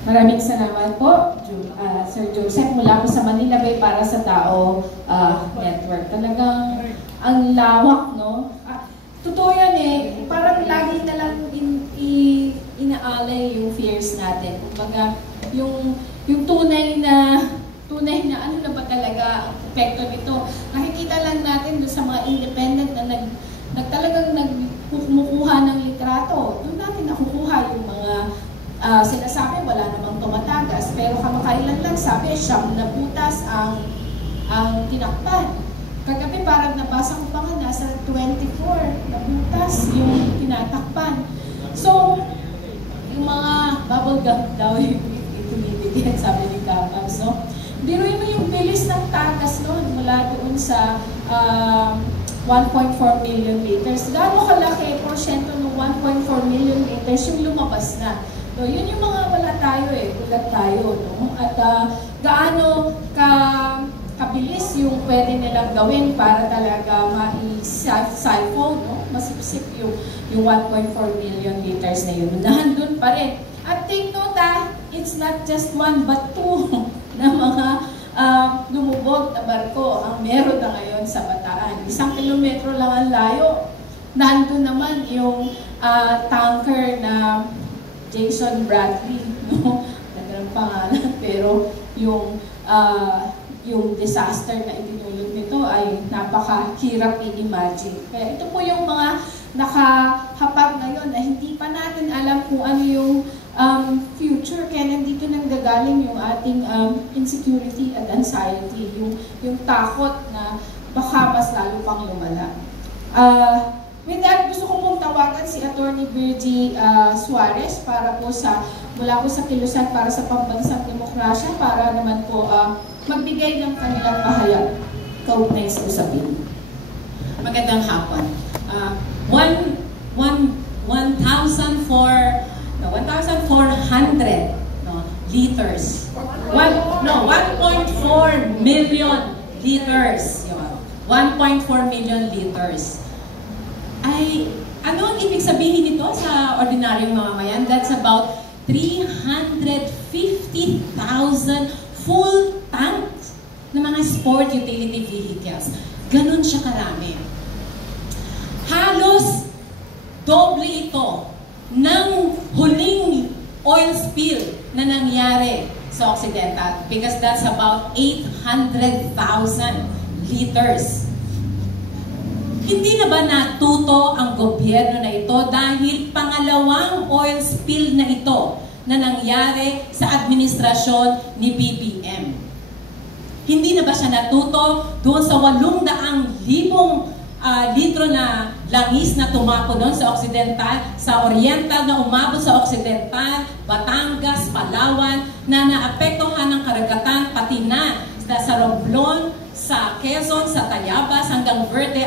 Maraming salamat po, Sir Joseph, mula po sa Manila Bay para sa Tao Network. Talagang ang lawak, no? Totoo yan eh, parang lagi na lang inaalay yung fears natin. Kumbaga, yung tunay na ano na ba talaga ang epekto nito. Nakikita lang natin doon sa mga independent na talagang nagkumukuha ng litrato. Doon natin nakukuha yung mga sinasabi wala namang tumatagas, pero kamakailan lang sabi, 7 na butas ang tinakpan. Kagabi parang nabasa ko pa nga, nasa 24 na butas yung tinatakpan. So, yung mga bubble gum daw yung itumibigyan, sabi ni Kapag. So, biruin mo yung bilis ng tagas noon mula doon sa 1.4 million liters. Gaano kalaki porsyento ng 1.4 million liters yung lumabas na? So, yun yung mga wala tayo eh, ulat tayo, no? At gaano kabilis yung pwede nilang gawin para talaga ma-siphon, no? Masipsip yung 1.4 million liters na yun. Nandun pa rin. At take note, it's not just 1 but 2 na mga lumubog na barko ang meron na ngayon sa Bataan. 1 kilometro lang ang layo. Nandun naman yung tanker na Jason Bradley, no? Nagandang pangalan, pero yung disaster na itinulog nito ay napakahirap i-imagine. Kaya ito po yung mga nakahapag ngayon na hindi pa natin alam kung ano yung future. Kaya nandito nang gagaling yung ating insecurity at anxiety, yung takot na baka mas lalo pang lumala. With that, gusto ko pong tawagan si Attorney Virgie Suarez para po mula po sa Kilusan para sa Pambansang Demokrasya para naman po magbigay ng kanilang pahayag kaugnay sa usapin. Magandang hapon. 1,400 liters. 1.4 million liters. 1.4 million liters. Ay, ano ang ibig sabihin nito sa ordinaryong mamamayan? That's about 350,000 full tanks ng mga sport utility vehicles. Ganon siya karami. Halos doble ito ng huling oil spill na nangyari sa Occidental because that's about 800,000 liters. Hindi na ba natuto ang gobyerno na ito dahil pangalawang oil spill na ito na nangyari sa administrasyon ni BBM? Hindi na ba siya natuto doon sa 800,000 litro na langis na tumapo doon sa Occidental, sa Oriental na umabot sa Occidental, Batangas, Palawan, na naapektuhan ng karagatan pati na sa Romblon, sa Quezon, sa Tayabas, hanggang Verde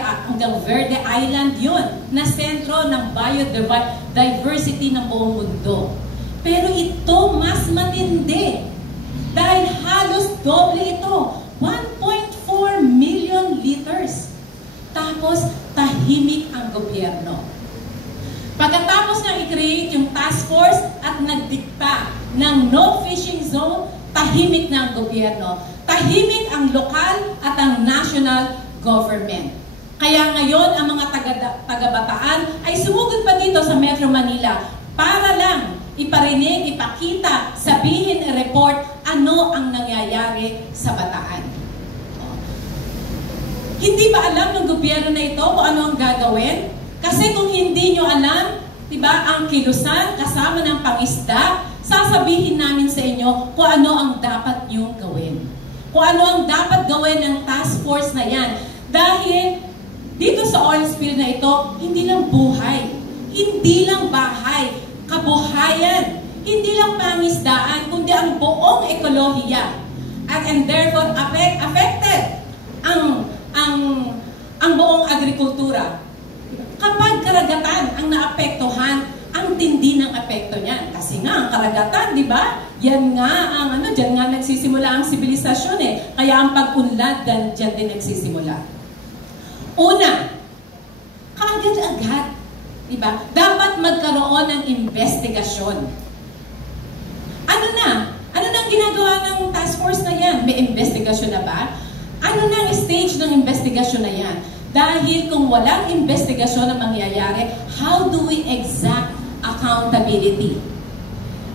Island yun, na sentro ng biodiversity ng buong mundo. Pero ito mas matindi dahil halos doble ito, 1.4 million liters. Tapos tahimik ang gobyerno. Pagkatapos nang i-create yung task force at nagdikta ng no fishing zone, tahimik na ang gobyerno. Tahimik ang lokal at ang national government. Kaya ngayon, ang mga taga-Bataan ay sumugod pa dito sa Metro Manila para lang iparinig, ipakita, sabihin, i-report ano ang nangyayari sa Bataan. Hindi ba alam ng gobyerno na ito kung ano ang gagawin? Kasi kung hindi nyo alam, diba, ang Kilusan kasama ng pangisda, sasabihin namin sa inyo kung ano ang dapat nyo gawin. Kung ano ang dapat gawin ng task force na yan. Dahil dito sa oil spill na ito, hindi lang buhay, hindi lang bahay, kabuhayan, hindi lang pangisdaan, kundi ang buong ekolohiya. And therefore, affected ang buong agrikultura. Kapag karagatan ang naapektuhan, ang tindi ng apekto niyan. Kasi nga, ang karagatan, di ba? Yan nga ang dyan nga nagsisimula ang sibilisasyon eh. Kaya ang pag-unlad dyan din nagsisimula. Una, kaagad-agad, di ba? Dapat magkaroon ng investigasyon. Ano na? ginagawa ng task force na yan? May investigasyon na ba? Ano na ang stage ng investigasyon na yan? Dahil kung walang investigasyon na mangyayari, how do we exact accountability?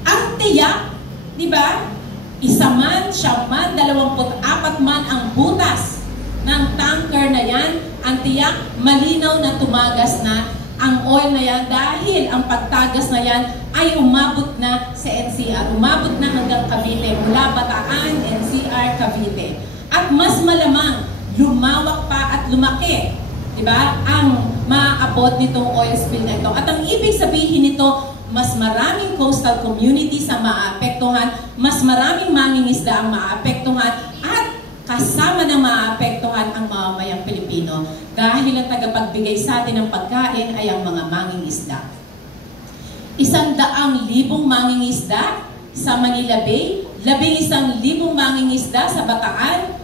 Ang tiyak, di ba? Isa man, siya man, 24 man ang butas ng tanker na yan, ang tiyak, malinaw na tumagas na ang oil na yan dahil ang pagtagas na yan ay umabot na sa NCR. Umabot na hanggang Cavite, mula Bataan, NCR, Cavite. At mas malamang, lumawak pa at lumaki, di ba, ang maaabot nitong oil spill na ito. At ang ibig sabihin nito, mas maraming coastal communities ang maapektuhan, mas maraming mangingisda ang maapektuhan, at kasama na maapektuhan ang mamamayang Pilipino dahil ang tagapagbigay sa atin ng pagkain ay ang mga mangingisda. 100,000 mangingisda sa Manila Bay, 11,000 mangingisda sa Bataan,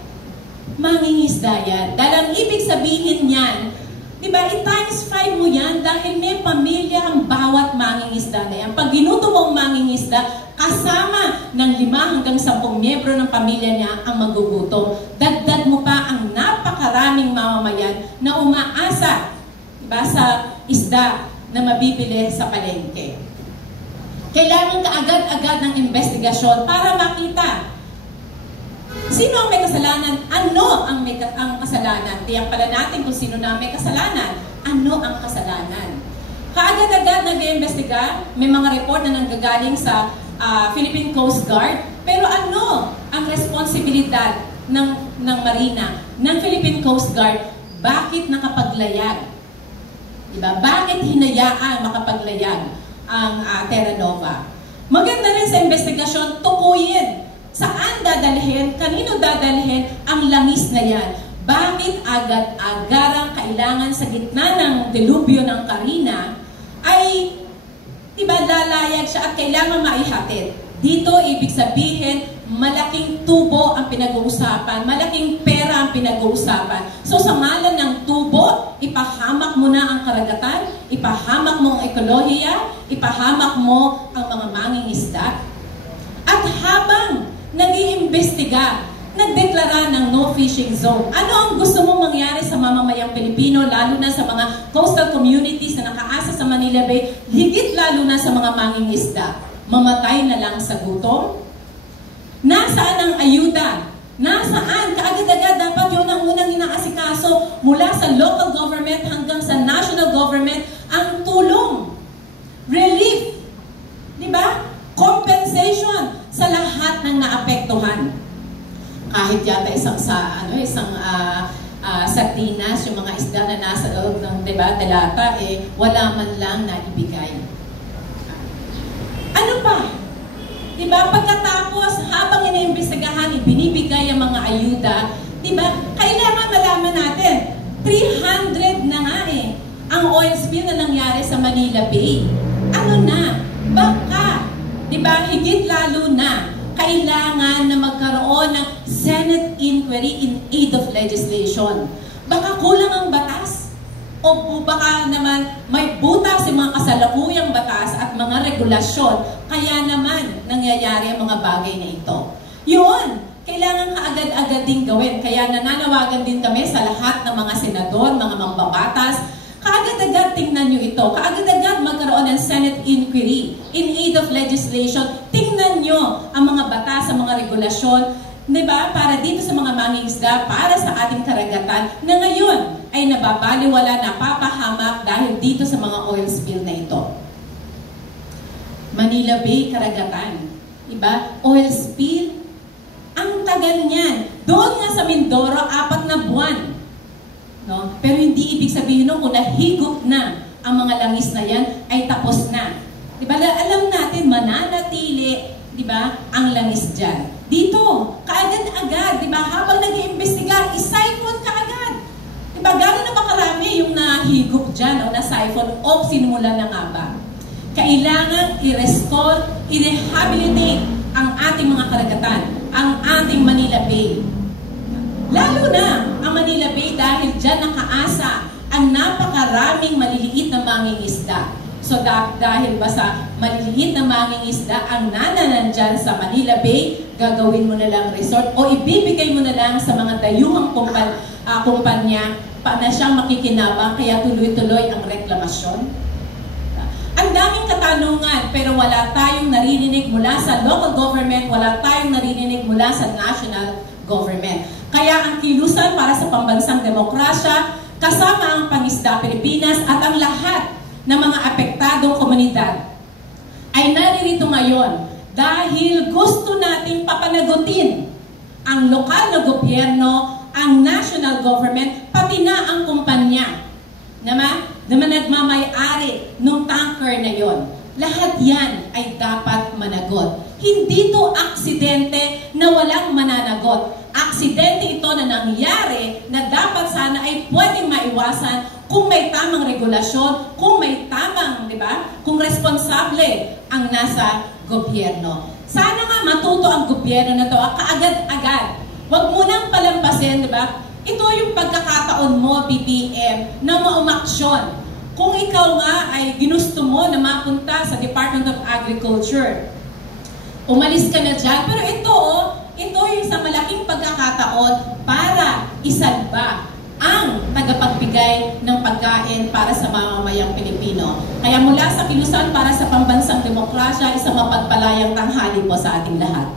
mangingisda yan. Dahil ang ibig sabihin niyan, diba, i-times 5 mo yan dahil may pamilya ang bawat mangingisda na yan. Pag ginuto mong mangingisda, kasama ng 5 hanggang 10 miyembro ng pamilya niya ang magugutom. Dagdag mo pa ang napakaraming mamamayan na umaasa, diba, sa isda na mabibili sa palengke. Kailangan kaagad-agad ng investigasyon para makita sino ang may kasalanan? Ano ang kasalanan? Tiyak pala natin kung sino na may kasalanan. Ano ang kasalanan? Kaagad-agad nag-iimbestiga, may mga report na nanggagaling sa Philippine Coast Guard. Pero ano ang responsibilidad ng Marina, ng Philippine Coast Guard? Bakit nakapaglayag? Diba? Bakit hinayaan makapaglayag ang Terra Nova? Maganda rin sa investigasyon, tukuyin. Saan dadalhin? Kanino dadalhin ang langis na yan? Bakit agad-agarang kailangan sa gitna ng delubyo ng Carina ay, diba, lalayag siya at kailangan maihatid? Dito, ibig sabihin, malaking tubo ang pinag-uusapan, malaking pera ang pinag-uusapan. So sa ngalan ng tubo, ipahamak mo na ang karagatan, ipahamak mo ang ekolohiya, ipahamak mo ang mga mangingisda. At habang nag-iimbestiga, nagdeklara ng no fishing zone. Ano ang gusto mong mangyari sa mamamayang Pilipino, lalo na sa mga coastal communities na nakaasa sa Manila Bay, higit lalo na sa mga mangingisda? Mamatay na lang sa gutom? Nasaan ang ayuda? Nasaan? Kaagad-agad dapat yun ang unang inaasikaso mula sa local government hanggang sa national government, ang tulong, relief, di ba? Compensation sa lahat ng naapektuhan. Kahit yata isang sardinas, yung mga isda na nasa loob ng, diba, delata, wala man lang na ibigay. Ano pa? Diba, pagkatapos, habang iniimbestigahan, ibinibigay ang mga ayuda, diba, kailangan malaman natin, 300 na nga ang oil spill na nangyari sa Manila Bay. Ano na? Baka, diba, higit lalo na, kailangan na magkaroon ng Senate inquiry in aid of legislation. Baka kulang ang batas? O baka naman may butas sa mga kasalukuyang batas at mga regulasyon, kaya naman nangyayari ang mga bagay na ito. Yun, kailangan kaagad-agad din gawin. Kaya nananawagan din kami sa lahat ng mga senador, mga mambabatas, kaagad-agad tingnan nyo ito. Kaagad-agad magkaroon ng Senate inquiry in aid of legislation. Tingnan nyo ang mga batas, ang mga regulasyon, diba? Para dito sa mga mangingisda, para sa ating karagatan na ngayon ay nababaliwala, napapahamak dahil dito sa mga oil spill na ito. Manila Bay, karagatan. Diba? Oil spill. Ang tagal niyan. Doon nga sa Mindoro, 4 na buwan. No? Pero hindi ibig sabihin kung nahigop na ang mga langis na yan, ay tapos na. Diba? Alam natin, mananatili, diba, ang langis dyan. Dito, kaagad-agad, diba, habang nag-iimbestiga, isiphon ka agad. Diba, gano'n na ba karami yung nahigop dyan o na-siphon o sinimula na nga ba? Kailangan i-restore, i-rehabilitate ang ating mga karagatan, ang ating Manila Bay. Lalo na ang Manila Bay dahil dyan nakaasa ang napakaraming maliliit na mangingisda. So dahil ba sa maliliit na mangingisda ang nandyan sa Manila Bay, gagawin mo na lang resort o ibibigay mo na lang sa mga dayuhang kumpanya na siyang makikinabang kaya tuloy-tuloy ang reklamasyon? Ang daming katanungan pero wala tayong naririnig mula sa local government, wala tayong naririnig mula sa national government. Kaya ang kilusan para sa pambansang demokrasya, kasama ang Pangisda Pilipinas at ang lahat ng mga apektadong komunidad ay naririto ngayon dahil gusto nating papanagutin ang lokal na gobyerno, ang national government, pati na ang kumpanya na nagmamay-ari ng tanker na yon. Lahat yan ay dapat managot. Hindi to aksidente na walang mananagot. Aksidente ito na nangyari na dapat sana ay pwedeng maiwasan kung may tamang regulasyon, kung may tamang, di ba? Kung responsable ang nasa gobyerno. Sana nga matuto ang gobyerno na to kaagad-agad. Huwag mo nang palampasin, di ba? Ito yung pagkakataon mo, BBM, na maumaksyon. Kung ikaw nga ay ginusto mo na mapunta sa Department of Agriculture, umalis ka na dyan. Pero ito yung sa malaking pagkakataon para isalba ang tagapagbigay ng pagkain para sa mamamayang Pilipino. Kaya mula sa Kilusan para sa Pambansang Demokrasya, isang mapagpalayang tanghali po sa ating lahat.